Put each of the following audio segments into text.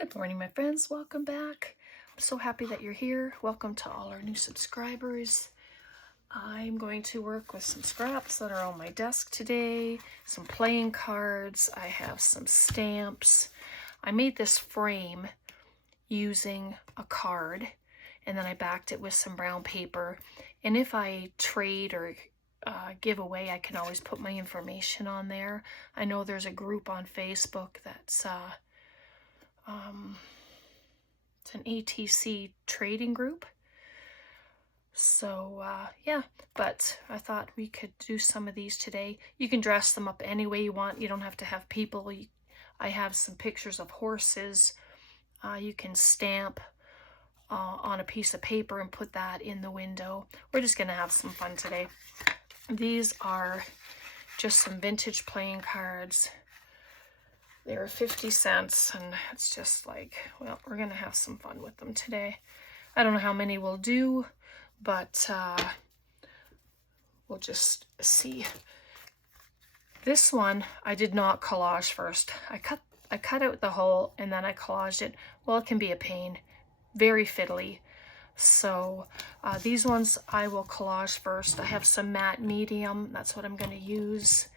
Good morning, my friends. Welcome back. I'm so happy that you're here. Welcome to all our new subscribers. I'm going to work with some scraps that are on my desk today, some playing cards. I have some stamps. I made this frame using a card, and then I backed it with some brown paper. And if I trade or give away, I can always put my information on there. I know there's a group on Facebook that's it's an ATC trading group. So yeah, but I thought we could do some of these today. You can dress them up any way you want. You don't have to have people. I have some pictures of horses. You can stamp on a piece of paper and put that in the window. We're just gonna have some fun today. These are just some vintage playing cards. They were 50 cents, and it's just like, well, we're gonna have some fun with them today. I don't know how many we'll do, but we'll just see. This one I did not collage first. I cut out the hole and then I collaged it. Well, it can be a pain, very fiddly. So these ones I will collage first. I have some matte medium, that's what I'm going to use.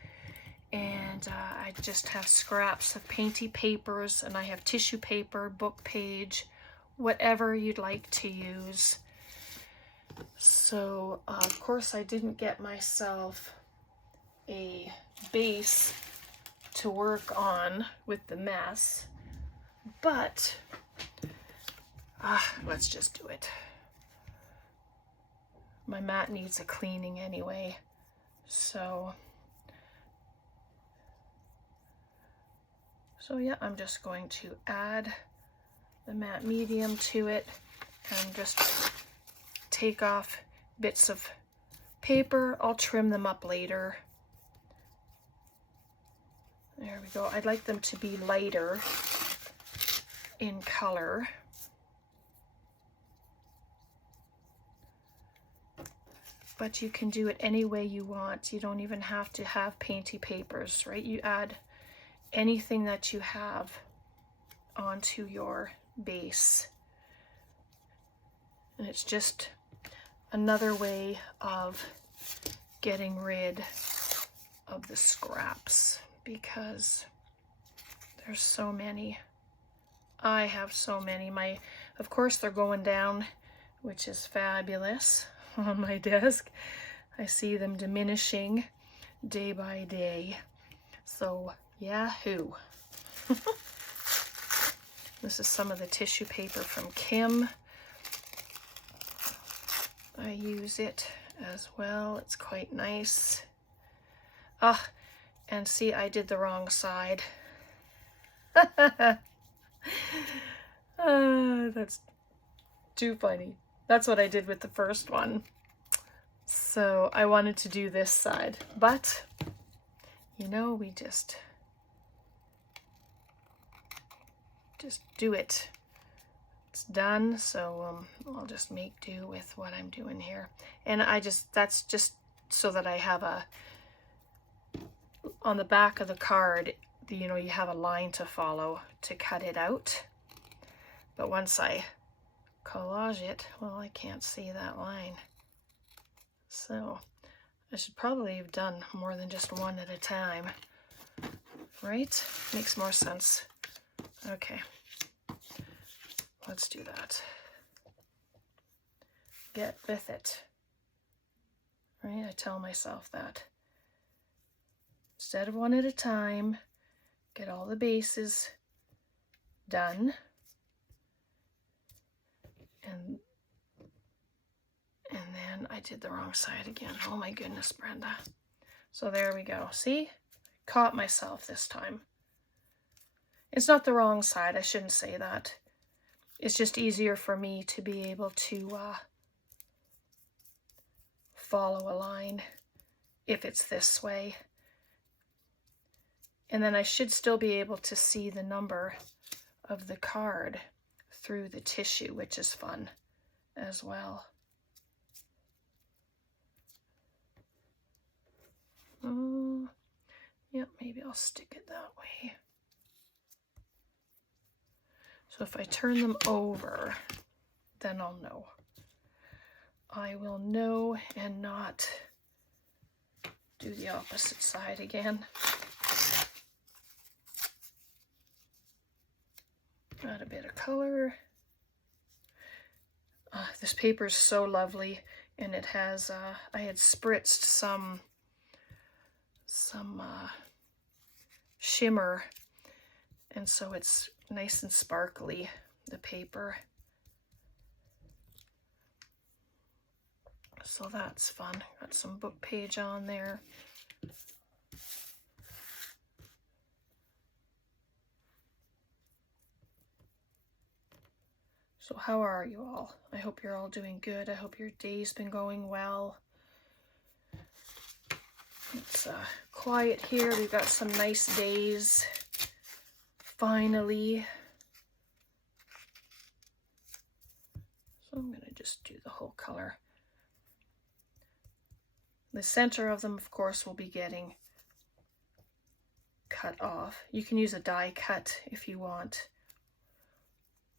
And I just have scraps of painty papers, and I have tissue paper, book page, whatever you'd like to use. So of course I didn't get myself a base to work on with the mess, but let's just do it. My mat needs a cleaning anyway, so yeah, I'm just going to add the matte medium to it and just take off bits of paper. I'll trim them up later. There we go. I'd like them to be lighter in color. But you can do it any way you want. You don't even have to have painty papers, right? You add anything that you have onto your base. And it's just another way of getting rid of the scraps, because there's so many. I have so many. Of course they're going down, which is fabulous on my desk. I see them diminishing day by day. So yahoo. This is some of the tissue paper from Kim. I use it as well. It's quite nice. And see, I did the wrong side. That's too funny. That's what I did with the first one. So I wanted to do this side, but you know, we just do it. It's done, so I'll just make do with what I'm doing here. And that's just so that I have on the back of the card, you know, you have a line to follow to cut it out. But once I collage it, well, I can't see that line. So I should probably have done more than just one at a time, right? Makes more sense. Okay, let's do that. Get with it, right? I tell myself that. Instead of one at a time, get all the bases done. And then I did the wrong side again. Oh my goodness, Brenda. So there we go. See? Caught myself this time. It's not the wrong side. I shouldn't say that. It's just easier for me to be able to follow a line if it's this way. And then I should still be able to see the number of the card through the tissue, which is fun as well. Yeah, maybe I'll stick it that way. So if I turn them over, then I'll know. I will know and not do the opposite side again. Add a bit of color. This paper is so lovely, and it has, I had spritzed some shimmer, and so it's nice and sparkly, the paper. So that's fun. Got some book page on there. So how are you all? I hope you're all doing good. I hope your day's been going well. It's quiet here. We've got some nice days, finally. So I'm going to just do the whole color. The center of them, of course, will be getting cut off. You can use a die cut if you want,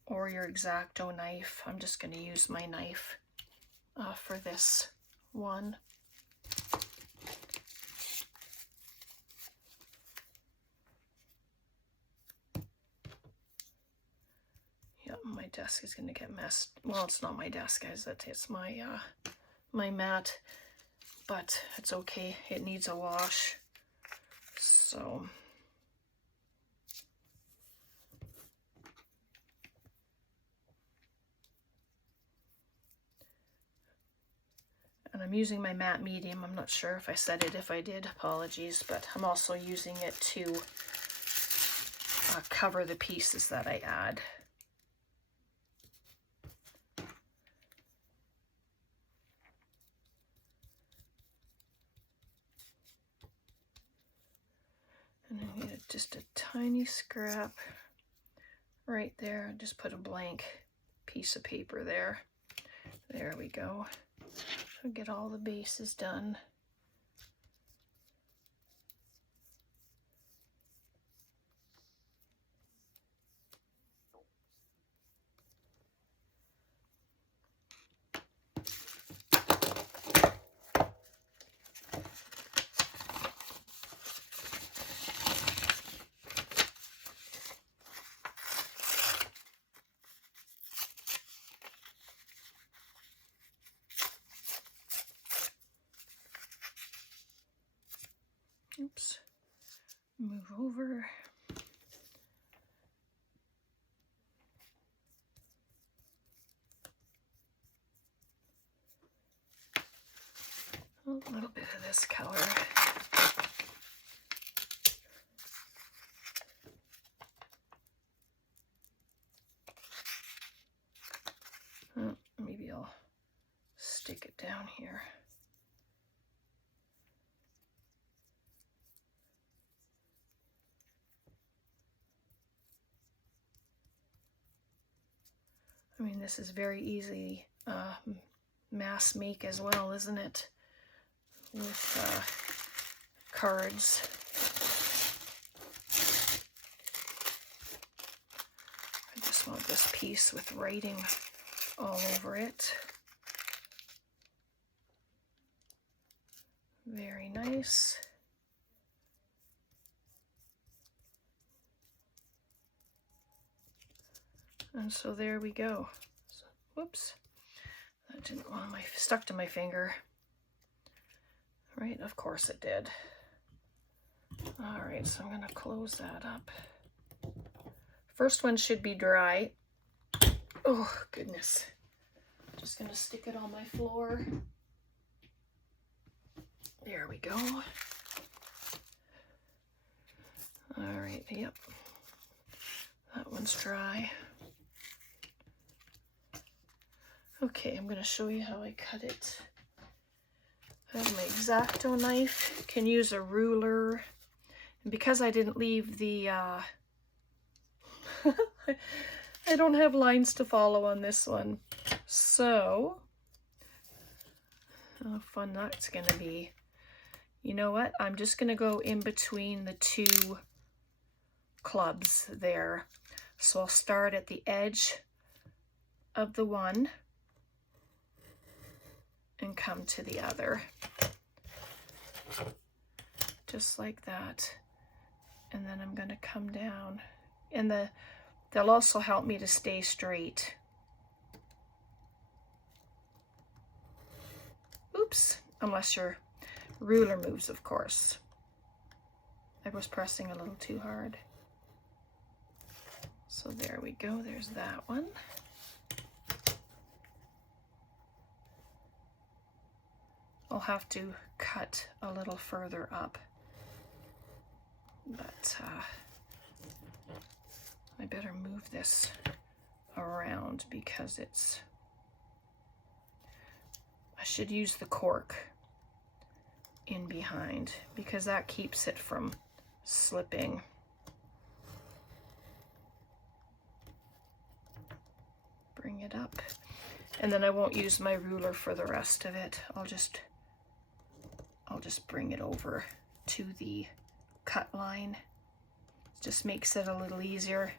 or your X-Acto knife. I'm just going to use my knife for this one. Yep, my desk is going to get messed. Well, it's not my desk, guys. It's my my mat, but it's okay. It needs a wash. So and I'm using my matte medium. I'm not sure if I said it. If I did, apologies, but I'm also using it to cover the pieces that I add. And I need just a tiny scrap right there. Just put a blank piece of paper there. There we go. So get all the bases done. Oops, move over. A little bit of this color. Maybe I'll stick it down here. I mean, this is very easy mass make as well, isn't it? With cards. I just want this piece with writing all over it. Very nice. And so there we go. So, whoops, that didn't want my stuck to my finger. Right, of course it did. All right, so I'm gonna close that up. First one should be dry. Oh goodness. Just gonna stick it on my floor. There we go. All right, yep. That one's dry. Okay, I'm going to show you how I cut it. I have my X-Acto knife. You can use a ruler. And because I didn't leave the... I don't have lines to follow on this one. So, how fun that's going to be. You know what? I'm just going to go in between the two clubs there. So I'll start at the edge of the one and come to the other, just like that. And then I'm going to come down, and they'll also help me to stay straight. Oops, unless your ruler moves, of course. I was pressing a little too hard. So there we go, there's that one. I'll have to cut a little further up, but I better move this around because I should use the cork in behind because that keeps it from slipping. Bring it up, and then I won't use my ruler for the rest of it. I'll just bring it over to the cut line. It just makes it a little easier.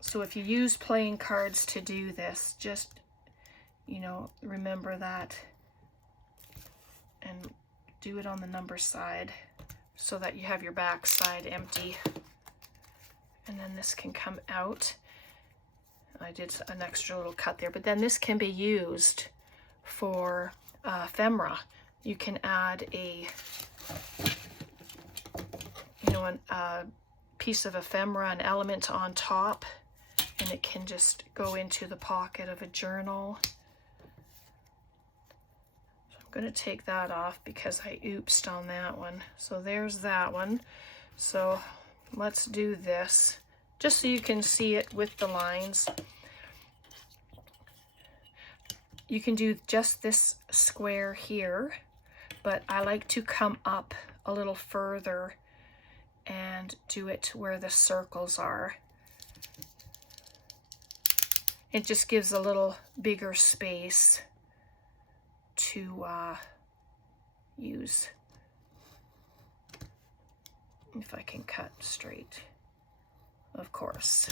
So if you use playing cards to do this, just, you know, remember that and do it on the number side so that you have your back side empty. And then this can come out. I did an extra little cut there, but then this can be used for ephemera. You can add a piece of ephemera, an element on top, and it can just go into the pocket of a journal. So I'm going to take that off because I oopsed on that one. So there's that one. So let's do this just so you can see it with the lines. You can do just this square here, but I like to come up a little further and do it where the circles are. It just gives a little bigger space to use. If I can cut straight, of course.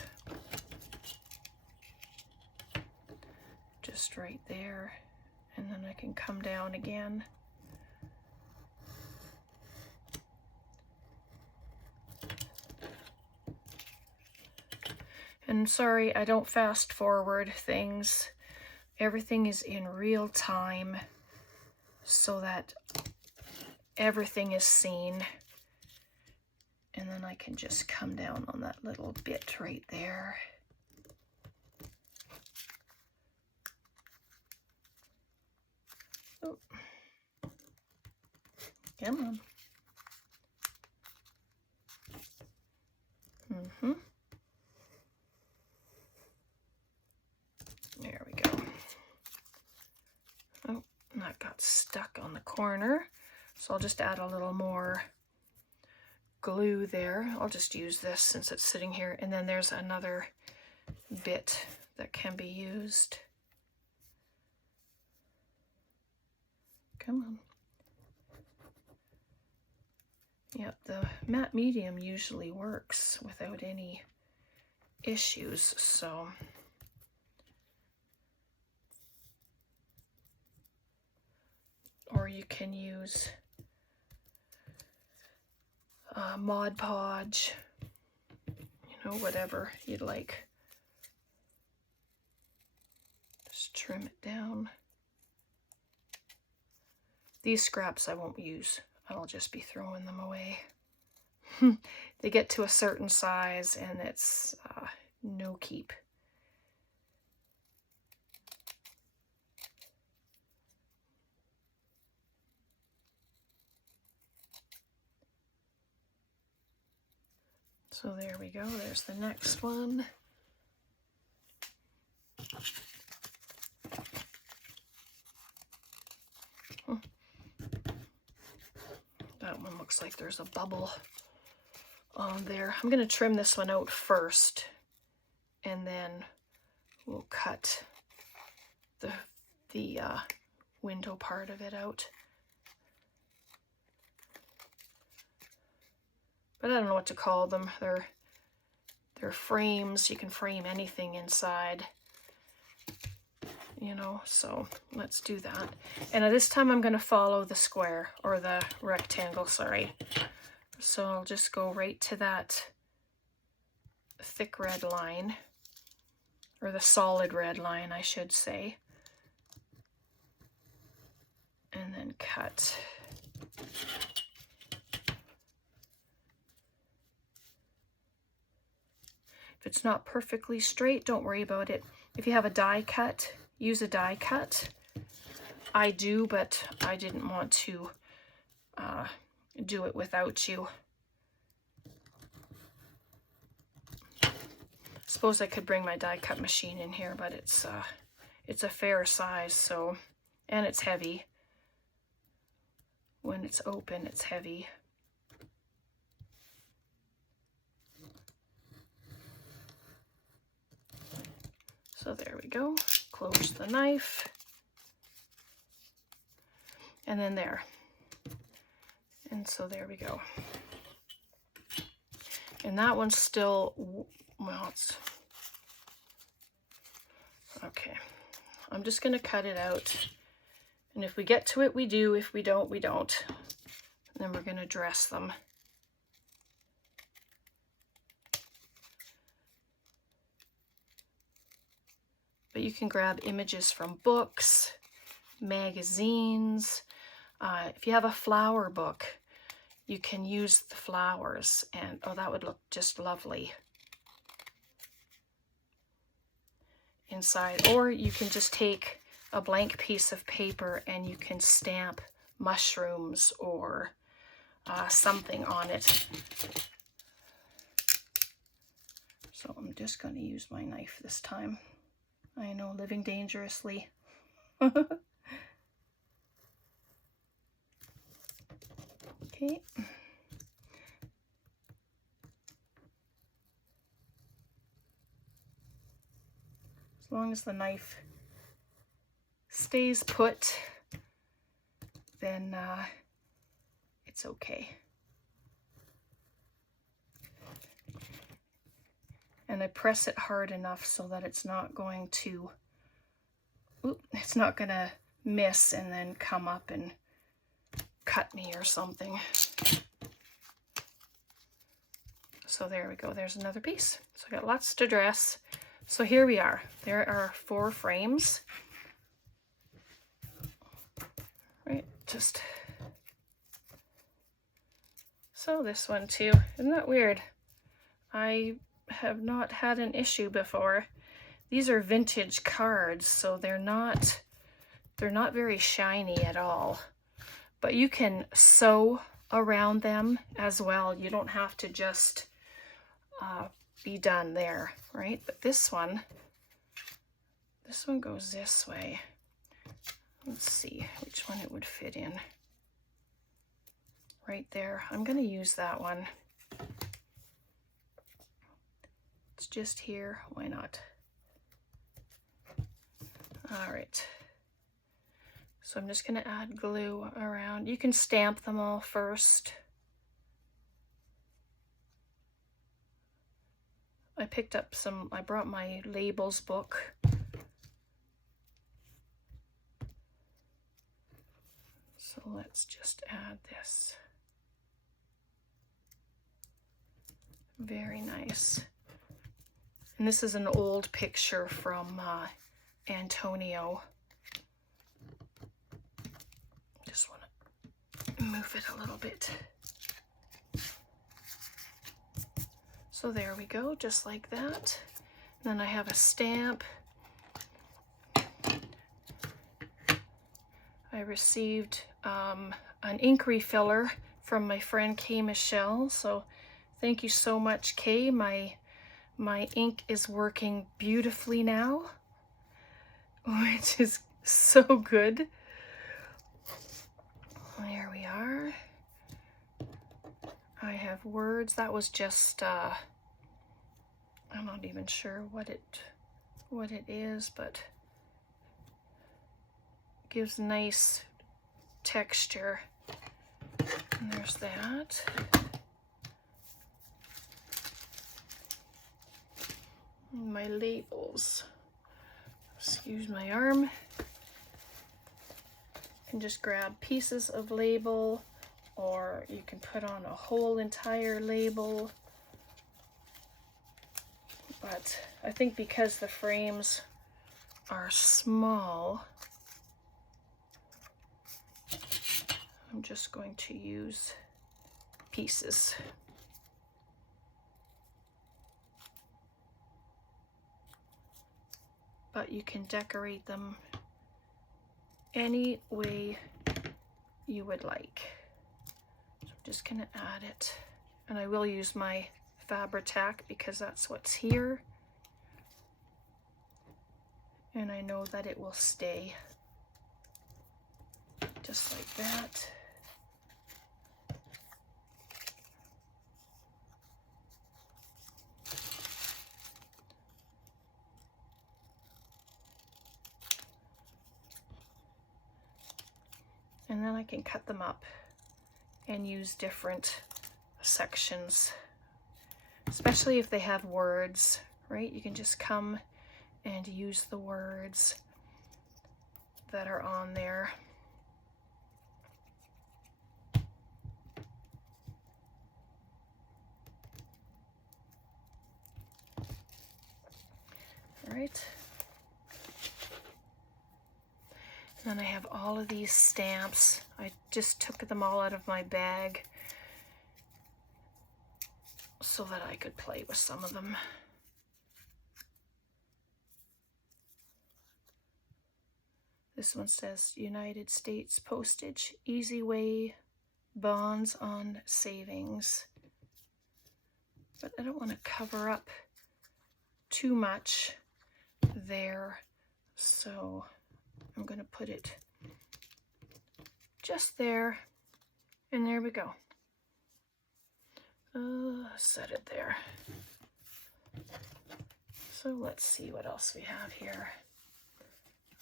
Just right there, and then I can come down again. And sorry, I don't fast forward things. Everything is in real time so that everything is seen. And then I can just come down on that little bit right there. Oh. Come on. There we go. Oh, that got stuck on the corner. So I'll just add a little more glue there. I'll just use this since it's sitting here. And then there's another bit that can be used. Come on. Yep, the matte medium usually works without any issues, so or you can use Mod Podge, you know, whatever you'd like. Just trim it down. These scraps I won't use. I'll just be throwing them away. They get to a certain size and it's no keep. So there we go, there's the next one. That one looks like there's a bubble on there. I'm going to trim this one out first, and then we'll cut the window part of it out. but I don't know what to call them. They're frames. You can frame anything inside, you know, so let's do that. And this time I'm going to follow the square, or the rectangle, sorry. So I'll just go right to that thick red line, or the solid red line, I should say. And then cut. If it's not perfectly straight, don't worry about it. If you have a die cut, use a die cut. I do, but I didn't want to do it without you. Suppose I could bring my die cut machine in here, but it's a fair size, so, and it's heavy. When it's open, it's heavy. So there we go. Close the knife. And then there. And so there we go. And that one's still, well, it's, okay. I'm just going to cut it out. And if we get to it, we do. If we don't, we don't. And then we're going to dress them. But you can grab images from books, magazines. If you have a flower book, you can use the flowers, and oh, that would look just lovely inside. Or you can just take a blank piece of paper and you can stamp mushrooms or something on it. So I'm just going to use my knife this time. I know, living dangerously. Okay. As long as the knife stays put, then it's okay. And I press it hard enough so that it's not going to, it's not going to miss and then come up and cut me or something. So there we go. There's another piece. So I got lots to dress. So here we are. There are 4 frames. Right, just so this one too. Isn't that weird? I have not had an issue before. These are vintage cards, so they're not very shiny at all. But you can sew around them as well. You don't have to just be done there, right? But this one goes this way. Let's see which one it would fit in. Right there. I'm going to use that one. It's just here. Why not? All right. So I'm just going to add glue around. You can stamp them all first. I picked up some, I brought my labels book. So let's just add this. Very nice. And this is an old picture from Antonio. Just want to move it a little bit. So there we go, just like that. And then I have a stamp. I received an ink refiller from my friend Kay Michelle. So thank you so much, Kay. My ink is working beautifully now, which is so good. There we are. I have words. That was just, I'm not even sure what it is, but gives nice texture. And there's that. My labels. Excuse my arm. You can just grab pieces of label, or you can put on a whole entire label. But I think because the frames are small, I'm just going to use pieces. But you can decorate them any way you would like. So I'm just going to add it. And I will use my Fabri-Tac because that's what's here. And I know that it will stay just like that. And then I can cut them up and use different sections, especially if they have words, right? You can just come and use the words that are on there. All right. And then I have all of these stamps. I just took them all out of my bag so that I could play with some of them. This one says United States postage, easy way, bonds on savings. But I don't want to cover up too much there, so I'm going to put it just there, and there we go. Set it there. So let's see what else we have here.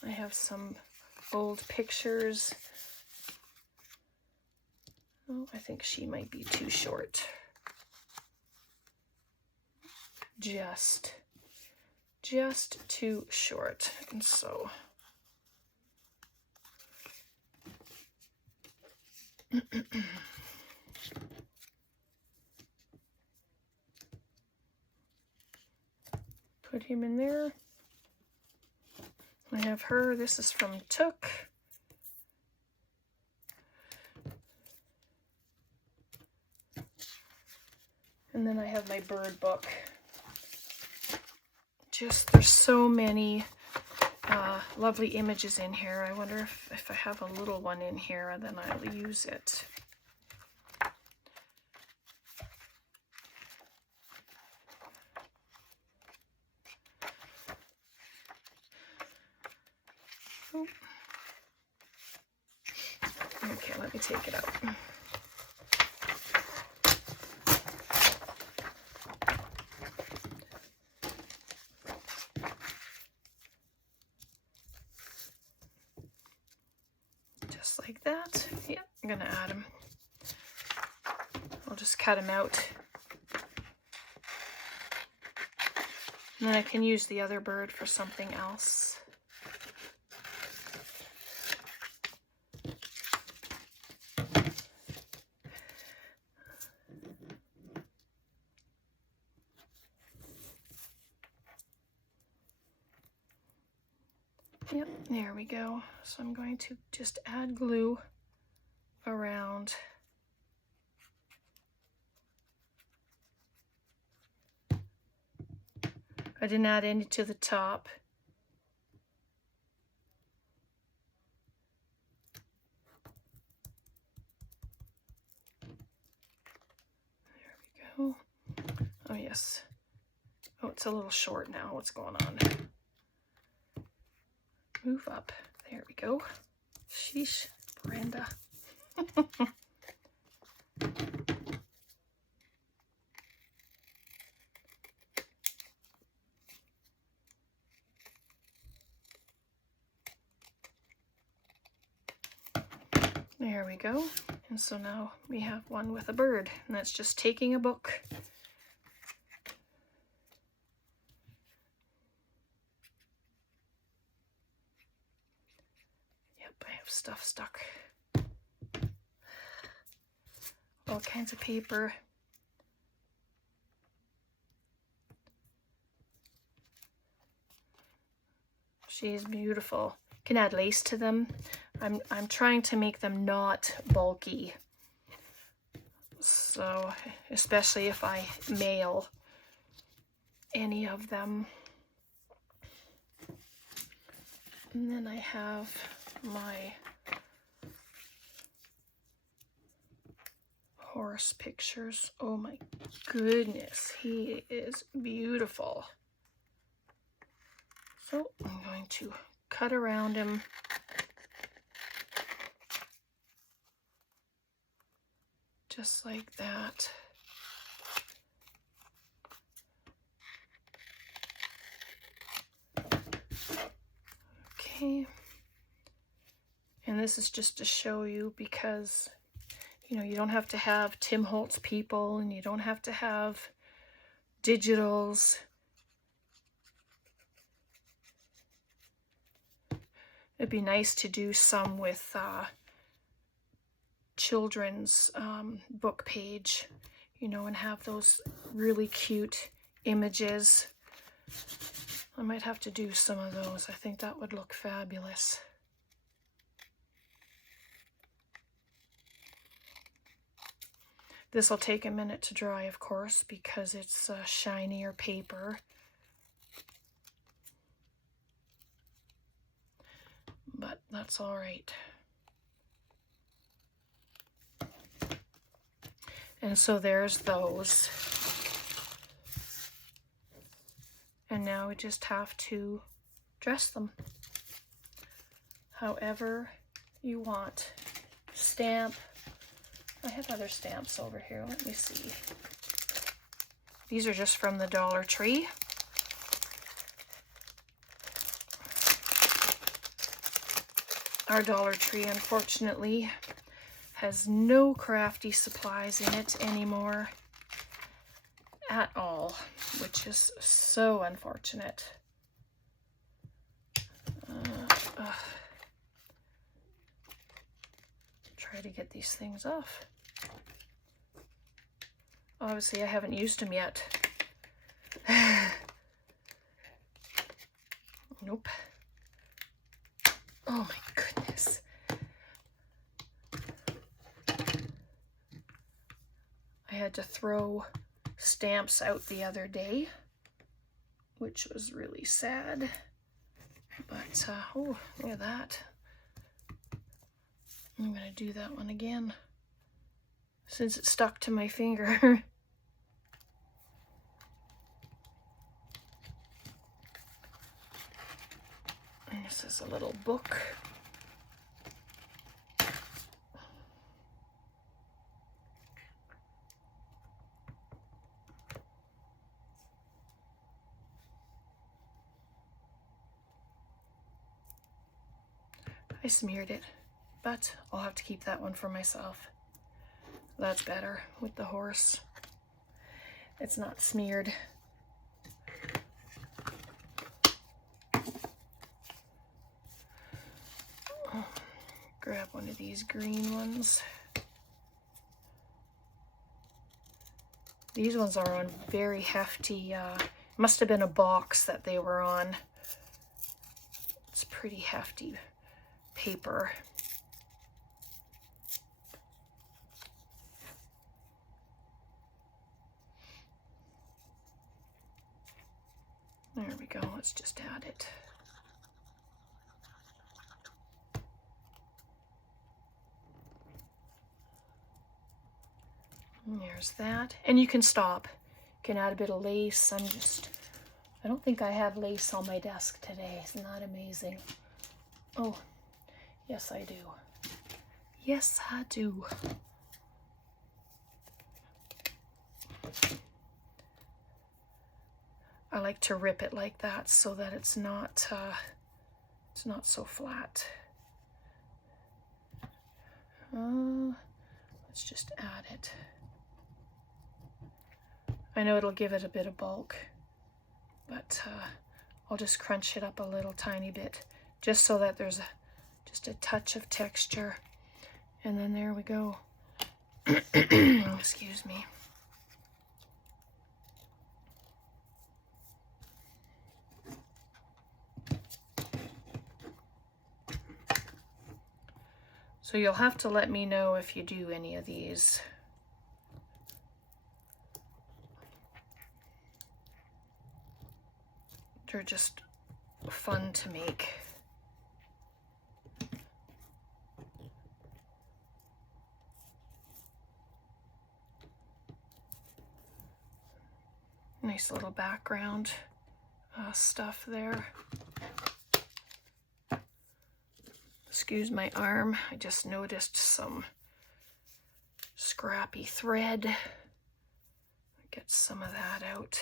I have some old pictures. Oh, I think she might be too short. Just too short. And so put him in there. I have her. This is from Took. And then I have my bird book. Just, there's so many lovely images in here. I wonder if I have a little one in here, then I'll use it. Oh. Okay, let me take it out. Just like that. Yeah, I'm gonna add them. I'll just cut them out. And then I can use the other bird for something else. Yep, there we go. So I'm going to just add glue around. I didn't add any to the top. There we go. Oh yes. Oh, it's a little short now. What's going on? Move up. There we go. Sheesh, Brenda. There we go. And so now we have one with a bird, and that's just taking a book of stuff stuck. All kinds of paper. She's beautiful. You can add lace to them. I'm trying to make them not bulky. So, especially if I mail any of them. And then I have my horse pictures. Oh my goodness, he is beautiful. So I'm going to cut around him. Just like that. Okay. And this is just to show you, because you know, you don't have to have Tim Holtz people, and you don't have to have digitals. It'd be nice to do some with children's book page, you know, and have those really cute images. I might have to do some of those. I think that would look fabulous. This will take a minute to dry, of course, because it's shinier paper. But that's all right. And so there's those. And now we just have to dress them however you want. Stamp. I have other stamps over here. Let me see. These are just from the Dollar Tree. Our Dollar Tree, unfortunately, has no crafty supplies in it anymore at all, which is so unfortunate. Try to get these things off. Obviously, I haven't used them yet. Nope. Oh my goodness. I had to throw stamps out the other day, which was really sad. But, oh, look at that. I'm going to do that one again, since it stuck to my finger. And this is a little book. I smeared it, but I'll have to keep that one for myself. That's better with the horse. It's not smeared. Grab one of these green ones. These ones are on very hefty, must have been a box that they were on. It's pretty hefty paper. There we go, let's just add it. And there's that. And you can stop. You can add a bit of lace. I don't think I have lace on my desk today. Isn't that amazing? Oh, yes I do. Yes I do. I like to rip it like that so that it's not so flat. Let's just add it. I know it'll give it a bit of bulk, but I'll just crunch it up a little tiny bit, just so that there's Just a touch of texture. And then there we go. Excuse me. So you'll have to let me know if you do any of these. They're just fun to make. Nice little background stuff there. Excuse my arm, I just noticed some scrappy thread. Get some of that out.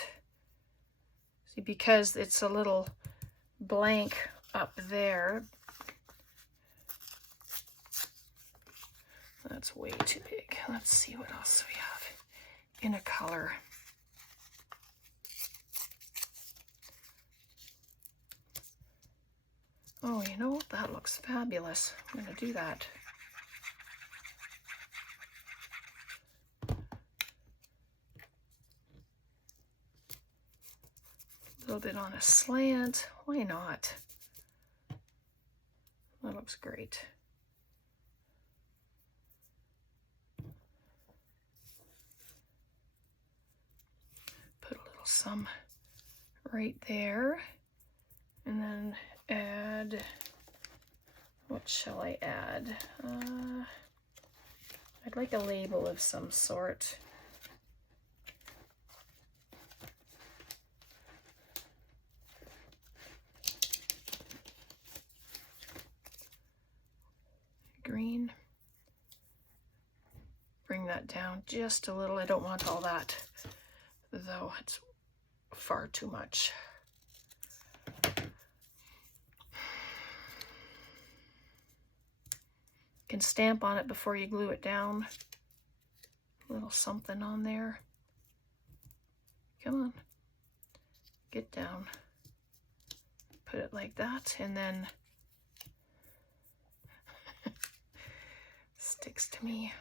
See, because it's a little blank up there, that's way too big. Let's see what else we have in a color. Oh, you know, that looks fabulous. I'm going to do that. A little bit on a slant. Why not? That looks great. Put a little some right there. And then add, what shall I add? I'd like a label of some sort. Green. Bring that down just a little. I don't want all that, though. It's far too much. You can stamp on it before you glue it down. A little something on there. Come on. Get down. Put it like that, and then sticks to me.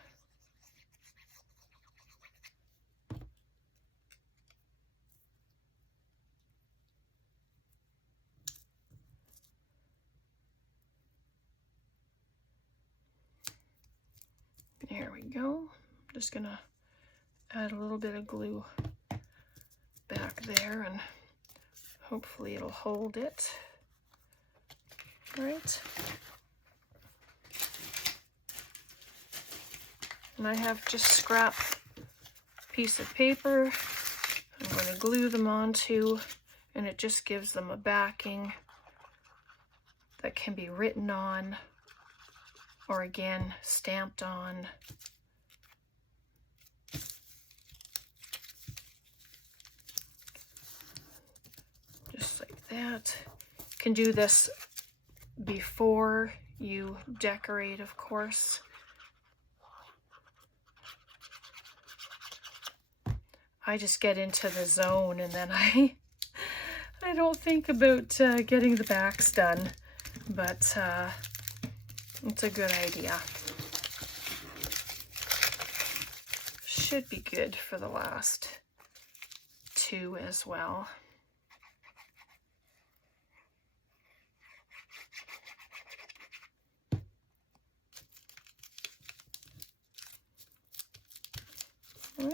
There we go. I'm just gonna add a little bit of glue back there and hopefully it'll hold it. Right. And I have just scrap piece of paper I'm going to glue them onto, and it just gives them a backing that can be written on or again stamped on. Just like that. You can do this before you decorate, of course. I just get into the zone and then I don't think about getting the backs done, but it's a good idea. Should be good for the last two as well.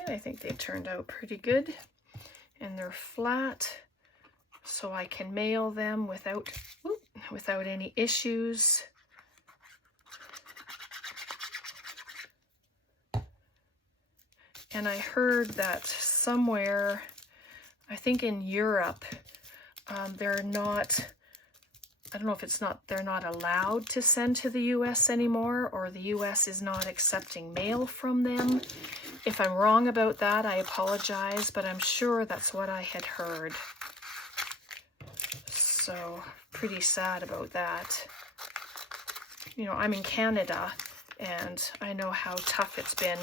I think they turned out pretty good, and they're flat, so I can mail them without any issues. And I heard that somewhere, I think in Europe, they're not, I don't know if it's not, they're not allowed to send to the US anymore, or the US is not accepting mail from them. If I'm wrong about that, I apologize, but I'm sure that's what I had heard. So, pretty sad about that. You know, I'm in Canada, and I know how tough it's been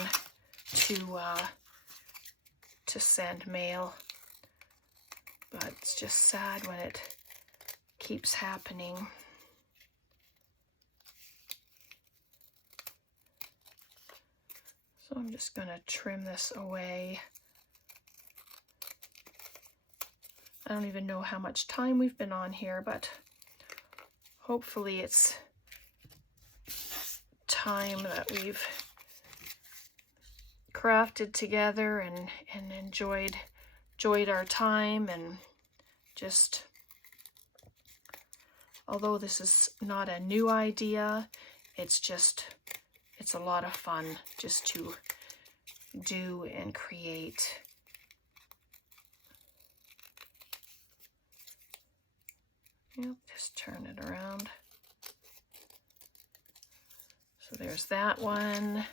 to send mail. But it's just sad when it keeps happening. So I'm just going to trim this away. I don't even know how much time we've been on here, but hopefully it's time that we've crafted together and enjoyed our time, and just, although this is not a new idea, it's a lot of fun just to do and create. Yep, just turn it around. So there's that one.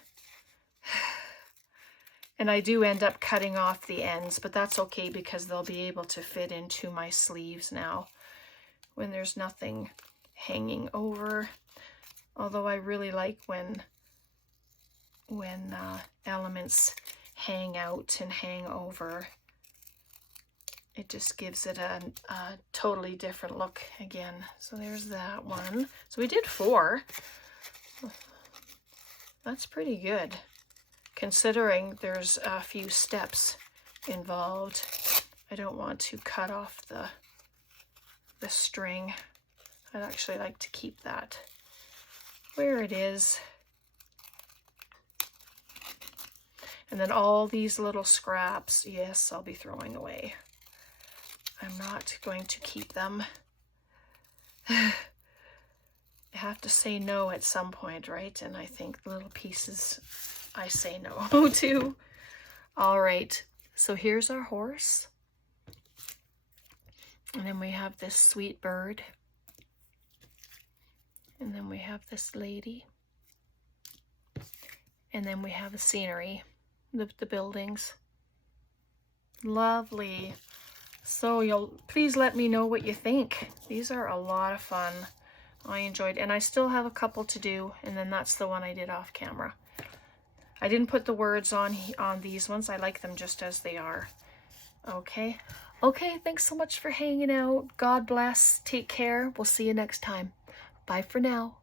And I do end up cutting off the ends, but that's okay because they'll be able to fit into my sleeves now when there's nothing hanging over. Although I really like when elements hang out and hang over. It just gives it a totally different look again. So there's that one. So we did 4. That's pretty good, considering there's a few steps involved. I don't want to cut off the string. I'd actually like to keep that where it is. And then all these little scraps, yes, I'll be throwing away. I'm not going to keep them. I have to say no at some point, right? And I think little pieces I say no to. All right, so here's our horse. And then we have this sweet bird. And then we have this lady. And then we have the scenery, the buildings. Lovely. So please let me know what you think. These are a lot of fun. I enjoyed, and I still have a couple to do, and then that's the one I did off camera. I didn't put the words on these ones. I like them just as they are. Okay. Okay, thanks so much for hanging out. God bless. Take care. We'll see you next time. Bye for now.